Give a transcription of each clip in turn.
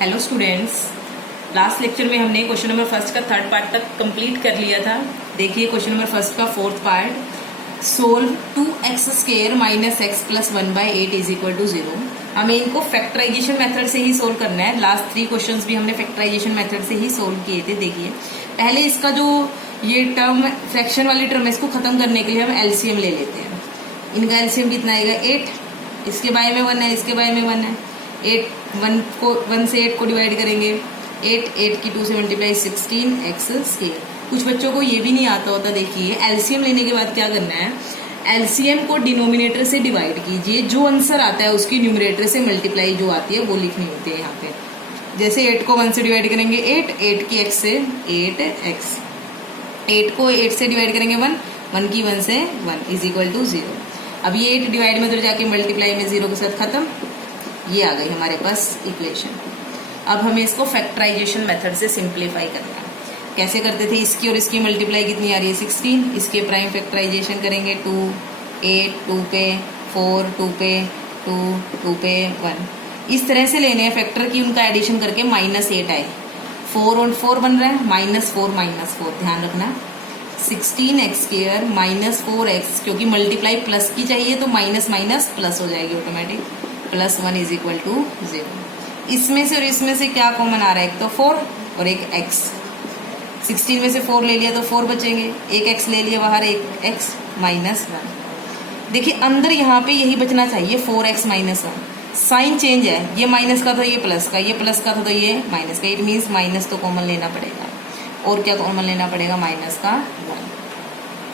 Hello students, last lecture में हमने question number first का थर्ड पार्ट तक कंप्लीट कर लिया था। देखिए क्वेश्चन नंबर फर्स्ट का fourth part, solve 2x² - x + 1/8 = 0। हमें इनको फैक्टराइजेशन मेथड से ही सोल्व करना है। लास्ट 3 क्वेश्चंस भी हमने फैक्टराइजेशन मेथड से ही सोल्व किए थे। देखिए पहले इसका जो ये टर्म फ्रैक्शन वाली टर्म है, इसको खत्म करने के लिए हम एलसीएम ले लेते हैं। इनका एलसीएम कितना आएगा 8, इसके बाय में 1 है, इसके बाय में 1 है। 1 से 8 को डिवाइड करेंगे, 8 की 2 से मल्टीप्लाई 16x²। कुछ बच्चों को ये भी नहीं आता होता। देखिए एलसीएम लेने के बाद क्या करना है, एलसीएम को डिनोमिनेटर से डिवाइड कीजिए, जो आंसर आता है उसकी न्यूमरेटर से मल्टीप्लाई जो आती है वो लिखनी होती है यहाँ पे। जैसे 8 को 1 से डिवाइड करेंगे 8 की x से 8x, 8 को 8 से डिवाइड करेंगे 1 की 1 से 1 = 0। अब ये 8 डिवाइड में उधर जाके मल्टीप्लाई में 0 के साथ खत्म। ये आ गई हमारे पास इक्वेशन। अब हमें इसको फैक्टराइजेशन मेथड से सिंप्लीफाई करना है। कैसे करते थे, इसकी और इसकी मल्टीप्लाई कितनी आ रही है 16, इसके प्राइम फैक्टराइजेशन करेंगे 2, 8 2 पे 4, 2 पे 2, 2 पे 1। इस तरह से लेने हैं फैक्टर की, उनका एडिशन करके -8 आए। 4 और 4 बन रहा है, -4 ध्यान रखना। 16x² - 4x, क्योंकि मल्टीप्लाई प्लस की चाहिए तो माइनस माइनस प्लस हो जाएगी ऑटोमेटिक, +1 = 0। इसमें से और इसमें से क्या कॉमन आ रहा है, एक तो 4 और एक x। 16 में से 4 ले लिया तो 4 बचेंगे, एक x ले लिया बाहर, एक x -1। देखिए अंदर यहाँ पे यही बचना चाहिए 4x - 1। साइन चेंज है, ये माइनस का था ये प्लस का, ये प्लस का था तो ये माइनस का। इट मीन्स माइनस तो कॉमन लेना पड़ेगा, और क्या कॉमन लेना पड़ेगा, -1।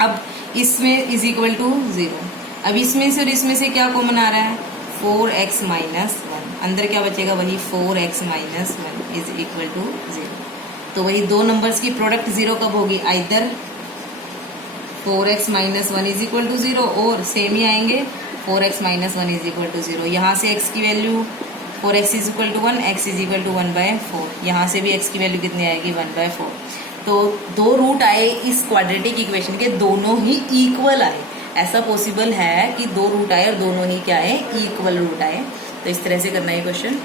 अब इसमें = 0। अब इसमें से और इसमें से क्या कॉमन आ रहा है, 4x - 1। अंदर क्या बचेगा, वही 4x - 1 = 0। तो वही दो नंबर्स की प्रोडक्ट 0 कब होगी, आइदर 4x - 1 = 0 और सेम ही आएंगे 4x - 1 = 0। यहाँ से x की वैल्यू 4x = 1, x = 1/4। यहाँ से भी x की वैल्यू कितनी आएगी, 1/4। तो 2 रूट आए इस क्वाड्रेटिक इक्वेशन के, दोनों ही इक्वल आए। ऐसा पॉसिबल है कि 2 रूट आए और दोनों ही क्या है, इक्वल रूट आए। तो इस तरह से करना है क्वेश्चन।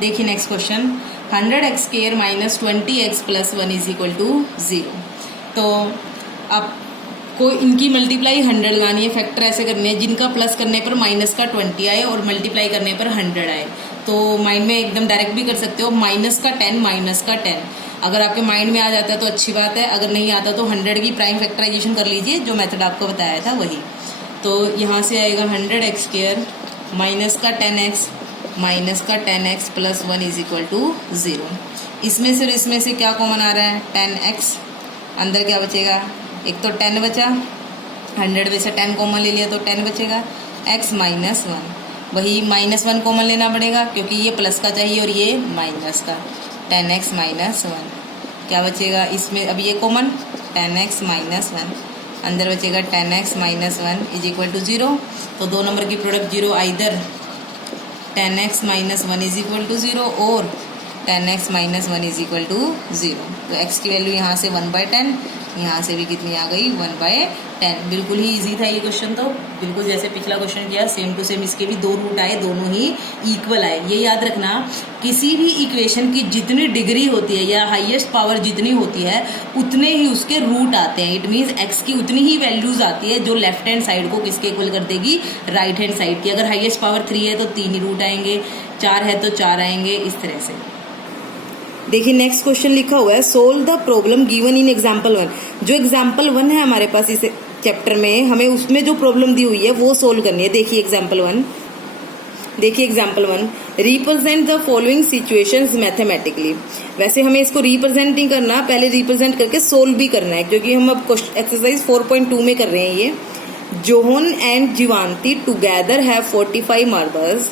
देखिए नेक्स्ट क्वेश्चन, 100x² - 20x + 1 = 0। तो अब कोई इनकी मल्टीप्लाई 100 लगानी है, फैक्टर ऐसे करने हैं जिनका प्लस करने पर माइनस का 20 आए और मल्टीप्लाई करने पर 100 आए। तो माइंड में एकदम डायरेक्ट भी कर सकते हो, -10 अगर आपके माइंड में आ जाता है तो अच्छी बात है, अगर नहीं आता तो 100 की प्राइम फैक्टराइजेशन कर लीजिए, जो मेथड आपको बताया था वही। तो यहाँ से आएगा 100x² - 10x + 1 = 0। इसमें से और इसमें से क्या कॉमन आ रहा है, 10x। अंदर क्या बचेगा, एक तो 10 बचा, 100 में से 10 कॉमन ले लिया तो 10 बचेगा, x - 1। वही -1 कॉमन लेना पड़ेगा क्योंकि ये प्लस का चाहिए और ये माइनस का, 10x - 1। क्या बचेगा इसमें, अब ये कॉमन 10x - 1, अंदर बचेगा 10x - 1 = 0। तो 2 नंबर की प्रोडक्ट 0, आइदर 10x - 1 = 0 और 10x - 1 = 0। तो x की वैल्यू यहाँ से 1/10, यहाँ से भी कितनी आ गई, 1/10। बिल्कुल ही इजी था ये क्वेश्चन। तो बिल्कुल जैसे पिछला क्वेश्चन किया सेम टू सेम इसके भी 2 रूट आए, दोनों ही इक्वल आए। ये याद रखना, किसी भी इक्वेशन की जितनी डिग्री होती है या हाईएस्ट पावर जितनी होती है उतने ही उसके रूट आते हैं। इट मीन्स x की उतनी ही वैल्यूज आती है जो लेफ्ट हैंड साइड को किसके इक्वल कर देगी, राइट हैंड साइड की। अगर हाईएस्ट पावर 3 है तो 3 ही रूट आएंगे, 4 है तो 4 आएंगे, इस तरह से। देखिए नेक्स्ट क्वेश्चन लिखा हुआ है, solve the problem given in example 1। जो एग्जाम्पल 1 है हमारे पास इस चैप्टर में, हमें उसमें जो प्रॉब्लम दी हुई है वो सोल्व करनी है। देखिए example 1, represent the following situations mathematically. वैसे हमें इसको रिप्रेजेंट नहीं करना, पहले रिप्रेजेंट करके सोल्व भी करना है, क्योंकि हम अब एक्सरसाइज 4.2 में कर रहे हैं। ये John and Juanita together have 45 marbles,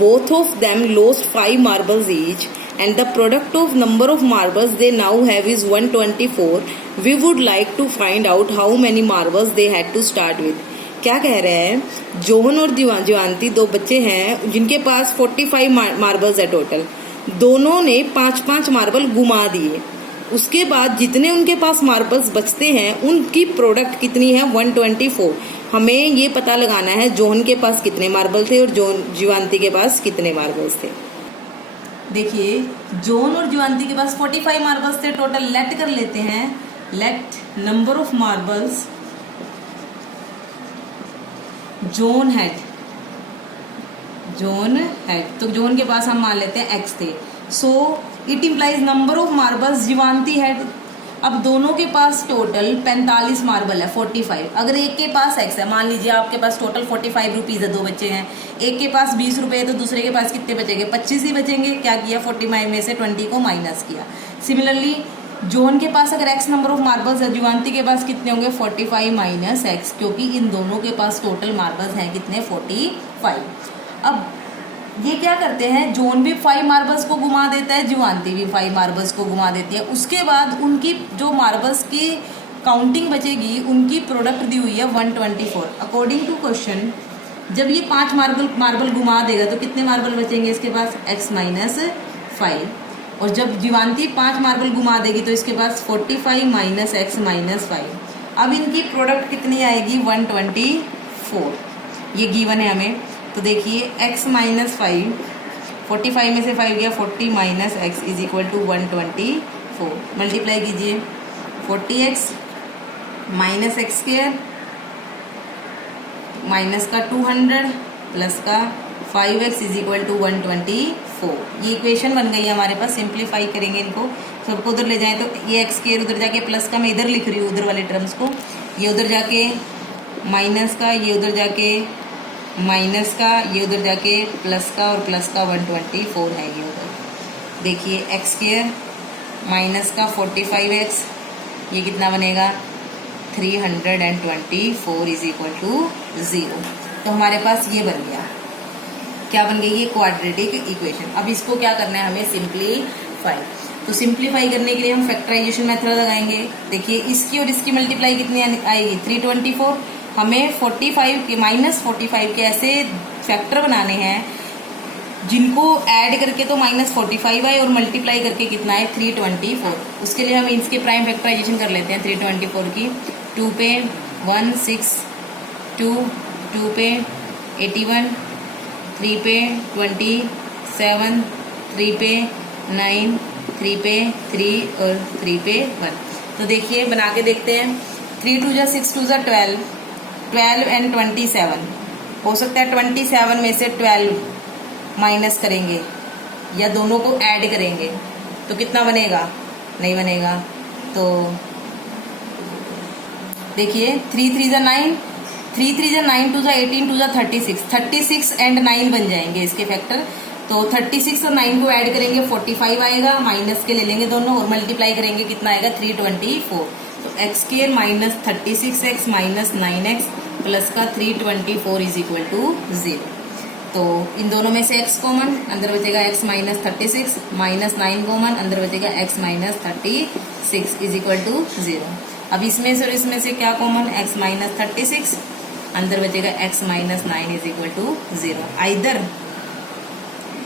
both of them lost 5 marbles each and the product of number of marbles they now have is 124. We would like to find out how many marbles they had to start with. क्या कह रहे हैं, Johan और जीवांती 2 बच्चे हैं जिनके पास 45 marbles है total. दोनों ने 5-5 मार्बल घुमा दिए, उसके बाद जितने उनके पास मार्बल्स बचते हैं उनकी प्रोडक्ट कितनी है, 124। हमें ये पता लगाना है जोहन के पास कितने मार्बल थे और जीवांती के पास कितने मार्बल्स थे। देखिए जॉन और जुवांती के पास 45 मार्बल्स थे टोटल। लेट कर लेते हैं, let number of marbles John had, John had, तो जॉन के पास हम मान लेते हैं x थे। So it implies number of marbles Juanita had. अब दोनों के पास टोटल 45 मार्बल है, 45। अगर एक के पास x है, मान लीजिए आपके पास टोटल 45 रुपीज है, दो बच्चे हैं, एक के पास 20 रुपए है तो दूसरे के पास कितने बचेंगे? 25 ही बचेंगे। क्या किया? 45 में से 20 को माइनस किया। सिमिलरली जॉन के पास अगर x नंबर ऑफ मार्बल्स है, जुवांती के पास कितने होंगे? 45 माइनस x, क्योंकि इन दोनों के पास टोटल मार्बल्स हैं कितने? 45। अब ये क्या करते हैं, जॉन भी 5 मार्बल्स को घुमा देता है, जुवांती भी 5 मार्बल्स को घुमा देती है। उसके बाद उनकी जो मार्बल्स की काउंटिंग बचेगी, उनकी प्रोडक्ट दी हुई है 124। अकॉर्डिंग टू क्वेश्चन जब ये 5 मार्बल घुमा देगा तो कितने मार्बल बचेंगे इसके पास? x minus 5। और जब जुवांती 5 मार्बल घुमा देगी तो इसके पास 45 माइनस x माइनस 5। अब इनकी प्रोडक्ट कितनी आएगी? 124। ये गिवन है हमें। तो देखिए x माइनस 5, 45 में से 5 गया, 40 minus x is equal to 124। Multiply कीजिए, 40x minus x square minus का 200 प्लस का 5x इज इक्वल टू 124। ये इक्वेशन बन गई है हमारे पास। सिंप्लीफाई करेंगे इनको, सबको उधर ले जाएं तो ये x स्क्वायर उधर जाके प्लस का, मैं इधर लिख रही हूँ उधर वाले टर्म्स को, ये उधर जाके माइनस का, ये उधर जाके माइनस का, ये उधर जाके प्लस का, और प्लस का 124 है ये उधर। देखिए एक्स स्क्वायर माइनस का 45x, ये कितना बनेगा? 324 इज इक्वल टू 0। तो हमारे पास ये बन गया, क्या बन गई? ये क्वाड्रेटिक इक्वेशन। अब इसको क्या करना है हमें? सिंप्लीफाई। तो सिंप्लीफाई करने के लिए हम फैक्टराइजेशन मेथड लगाएंगे। देखिए इसकी और इसकी मल्टीप्लाई कितनी आएगी? 324। हमें 45 के माइनस 45 के ऐसे फैक्टर बनाने हैं जिनको ऐड करके तो माइनस 45 आए और मल्टीप्लाई करके कितना है? 324। उसके लिए हम इसके प्राइम फैक्टराइजेशन कर लेते हैं 324 की। 2 पे 1 6, 2 पे 81, 3 पे 27, 3 पे 9, 3 पे 3 और 3 पे 1। तो देखिए बना के देखते हैं। 3 2 जा 6 2 जा 12, 12 एंड 27। हो सकता है 27 में से 12 माइनस करेंगे या दोनों को ऐड करेंगे तो कितना बनेगा? नहीं बनेगा। तो देखिए 3 3 जा 9, 3 3 जा 9, 2 जा 18, 2 जा 36, 36 एंड 9 बन जाएंगे इसके फैक्टर। तो 36 और 9 को ऐड करेंगे 45 आएगा, माइनस के ले लेंगे दोनों और मल्टीप्लाई करेंगे कितना आएगा? 324। तो x square minus 36x minus 9x plus का 324 इज इक्वल टू 0। तो इन दोनों में से x कॉमन, अंदर बचेगा x माइनस 36, माइनस 9 कॉमन, अंदर बचेगा x minus 36 is equal to 0। अब इसमें से और इसमें से क्या कॉमन? x माइनस 36, अंदर बचेगा x minus 9 is equal to 0। Either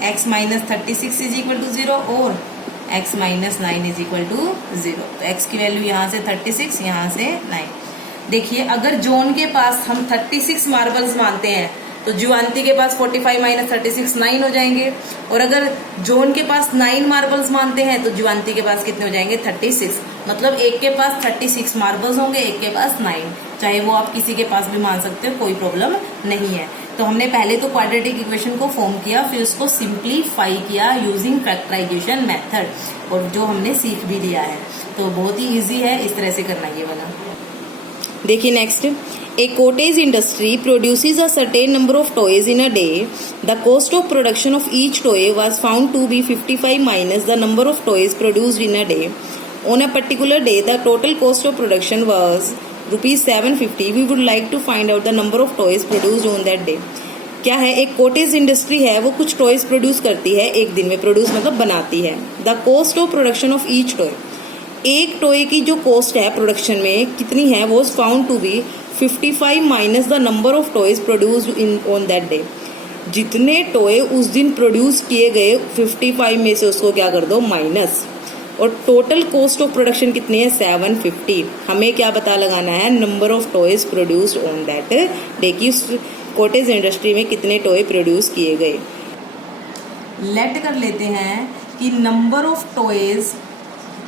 x minus 36 is equal to 0 और x minus 9 is equal to 0। तो x की वैल्यू यहाँ से 36, यहाँ से 9। देखिए अगर जॉन के पास हम 36 मार्बल्स मानते हैं तो जुवांती के पास 45 माइनस 36 9 हो जाएंगे। और अगर जॉन के पास 9 मार्बल्स मानते हैं तो जुवांती के पास कितने हो जाएंगे? 36। मतलब एक के पास 36 मार्बल्स होंगे, एक के पास 9। चाहे वो आप किसी के पास भी मान सकते हो, कोई प्रॉब्लम नहीं है। तो हमने पहले तो क्वाड्रेटिक इक्वेशन को फॉर्म किया, फिर उसको सिंप्लीफाई किया यूजिंग फैक्टराइजेशन मेथड, और जो हमने सीख भी लिया है। तो बहुत ही इजी है, इस तरह से करना ये वाला। देखिए next, a cottage industry produces a certain number of toys in a day. The cost of production of each toy was found to be 55 minus the number of toys produced in a day. On a particular day the total cost of production was ₹750। We would like to find out the number of toys produced on that day. क्या है? एक cottage industry है, वो कुछ toys produce करती है एक दिन में, प्रोड्यूस मतलब बनाती है। The cost of production of each toy, एक टॉय की जो कॉस्ट है प्रोडक्शन में कितनी है, वो found to be 55 minus the number of toys produced in on that day. जितने टॉय उस दिन प्रोड्यूस किए गए 55 में से उसको क्या कर दो? माइनस। और टोटल कॉस्ट ऑफ प्रोडक्शन कितनी है? 750। हमें क्या पता लगाना है? Number of toys produced on that day की कॉटेज इंडस्ट्री में कितने टॉय प्रोड्यूस किए गए। लेट कर लेते हैं कि number of toys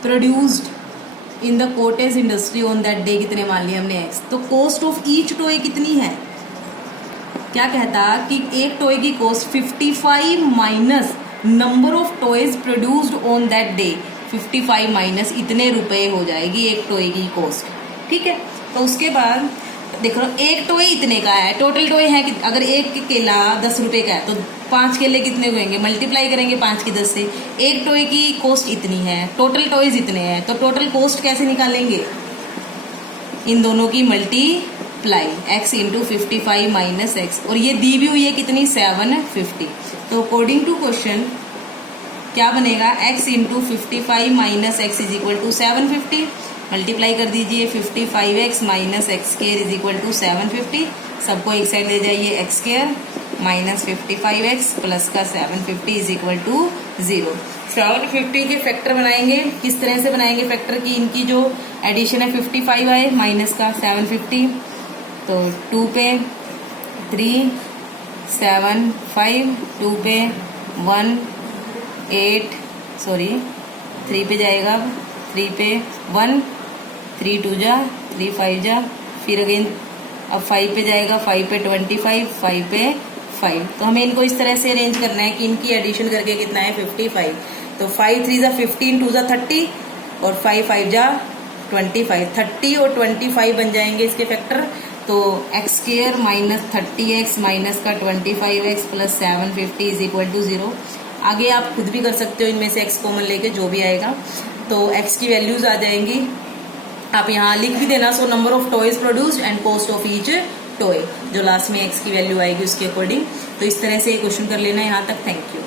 produced in the cottage industry on that day कितने मान लिया हमने एक्स, तो कॉस्ट ऑफ ईच टॉय कितनी है, क्या कहता कि एक टॉय की cost 55 minus number of toys produced on that day, 55 minus इतने रुपए हो जाएगी एक टॉय की कॉस्ट। ठीक है, तो उसके बाद देखो एक टॉय इतने का है, टोटल टॉय है कि अगर एक केला 10 रुपए का है तो 5 केले कितने हुएंगे, मल्टीप्लाई करेंगे 5 की 10 से, एक टॉय की कॉस्ट इतनी है, टोटल टॉयज इतने हैं, तो टोटल कॉस्ट कैसे निकालेंगे, इन दोनों की multiply x into 55 minus x, और ये दी भी हुई है कितनी 750। तो अकॉर्डिंग टू क्वेश्चन क्या बनेगा, x into 55 minus x is equal to 750, multiply कर दीजिए 55x minus x square is equal to 750, सबको एक साइड ले जाइए x square minus 55x plus का 750 इज इक्वल टू 0। 750 के फैक्टर बनाएंगे, किस तरह से बनाएंगे फैक्टर की, इनकी जो एडिशन है 55 आए माइनस का 750, तो 2 पे 3 7 5, 2 पे 1 8 सॉरी 3 पे जाएगा, 3 पे 1 3 2 जा 3 5 जा, फिर अगेन अब 5 पे जाएगा, 5 पे 25 5 पे 5, तो हमें इनको इस तरह से अरेंज करना है कि इनकी एडिशन करके कितना है 55, तो 5 3 जा 15 2 जा 30 और 5 5 जा 25, 30 और 25 बन जाएंगे इसके फैक्टर, तो x square minus 30x minus का 25x plus 750 is equal to 0। आगे आप खुद भी कर सकते हो, इनमें से x कॉमन लेके जो भी आएगा, तो x की वैल्यूज आ जाएंगी, आप यहाँ लिख भी देना, so number of toys produced and cost of each toy, जो लास्ट में x की वैल्यू आएगी उसके अकॉर्डिंग। तो इस तरह से ये क्वेश्चन कर लेना यहाँ तक। Thank you.